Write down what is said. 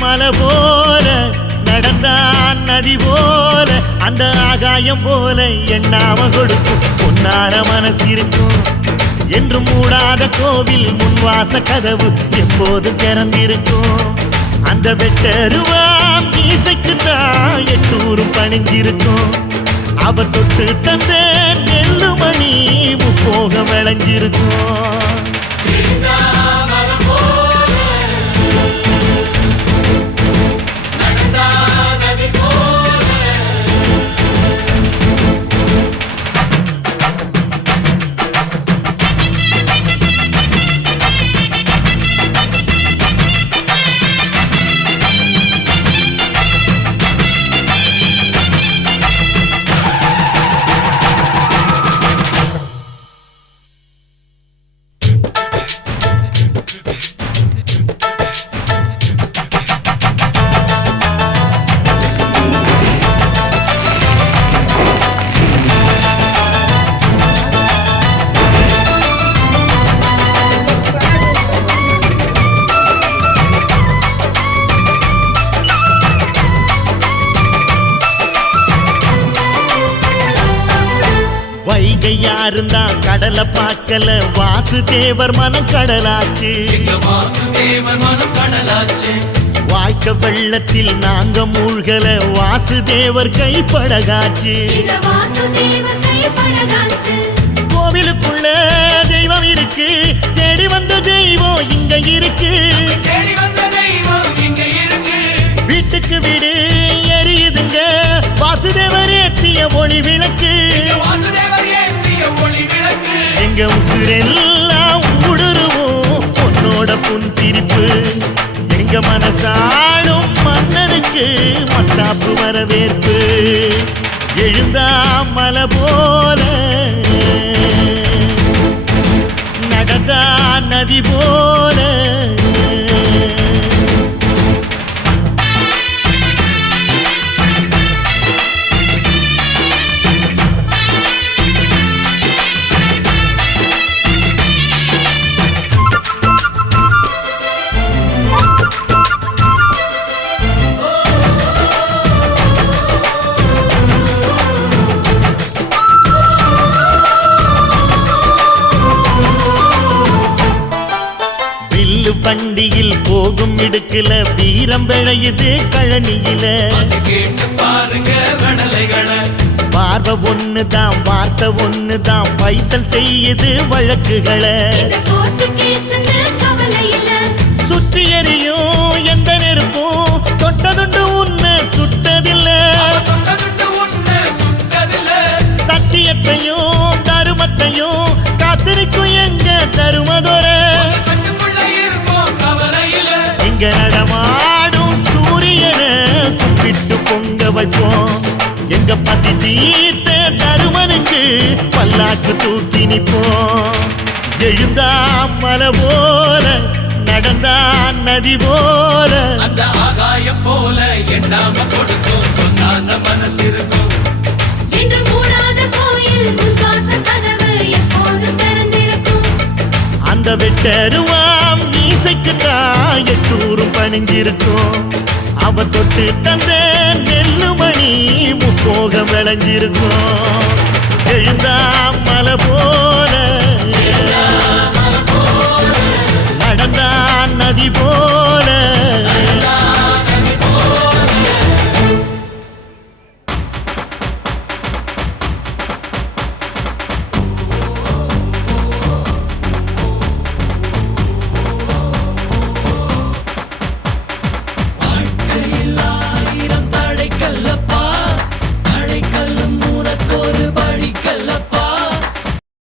மலை போல நடந்தான் நதி போல அந்த ஆகாயம் போல எண்ணாம கொடுக்கும் பொன்னார மனசு இருக்கும் என்று மூடாத கோவில் முன்வாச கதவு எப்போதும் திறந்திருக்கும் அந்த வெட்டருவாம் மீசைக்குத்தான் எட்டூரும் பணிஞ்சிருக்கும் அவ தொட்டு தந்த நெல்லுமணி முப்போக விளைஞ்சிருக்கும் யாருந்தான் கடலை பார்க்கல வாசுதேவர் மனம் கடலாச்சு வாய்க்க வெள்ளத்தில் நாங்க மூழ்கல வாசுதேவர் கைப்படகாச்சு கோவிலுக்குள்ள தெய்வம் இருக்கு தேடி வந்த தெய்வம் இங்க இருக்கு வீட்டுக்கு வீடு எரியுதுங்க வாசுதேவர் ஏற்றிய ஒளி விளக்கு எங்க உசுரெல்லாம் ஊடுருவோம் உன்னோட புன் சிரிப்பு எங்க மனசாலும் மன்னனுக்கு மத்தாப்பு வரவேற்பு எழுந்தா மலை போல நடந்தா நதி போல வண்டியில் போகும் இடுக்குல வீரம் விளையுது கழனியில பார்வை ஒண்ணுதான் வார்த்தை ஒண்ணுதான் பைசல் செய்யுது வழக்குகளை சுற்றி எறியும் எந்த நெருப்பும் தொட்டதுண்டு உன்னை சுட்டதில்லை சத்தியத்தையும் தருமத்தையும் காத்திருக்கும் எங்க தருமதொர இங்க நடமாடும் சூரியனை கும்பிட்டு பொங்க வைப்போம் எங்க பசி தீர்த்த தருமனுக்கு பல்லாக்கு தூக்கி நிற்போம் எழுந்தா மலை போல நடந்தா நதி போல அந்த ஆகாயம் போல எண்ணாம கொடுக்கும் பொன்னான மனசு இருக்கும் என்று மூடாத கோயில் முன்வாசல் கதவு எப்போதும் திறந்திருக்கும் அந்த வெட்டருவாம் மீசைக்குத்தான் எட்டூரும் பணிஞ்சிருக்கும் அவ தொட்டு தந்த நெல்லுமணி முப்போக விளைஞ்சிருக்கும் எழுந்தா மலை போல நடந்தா நதி போல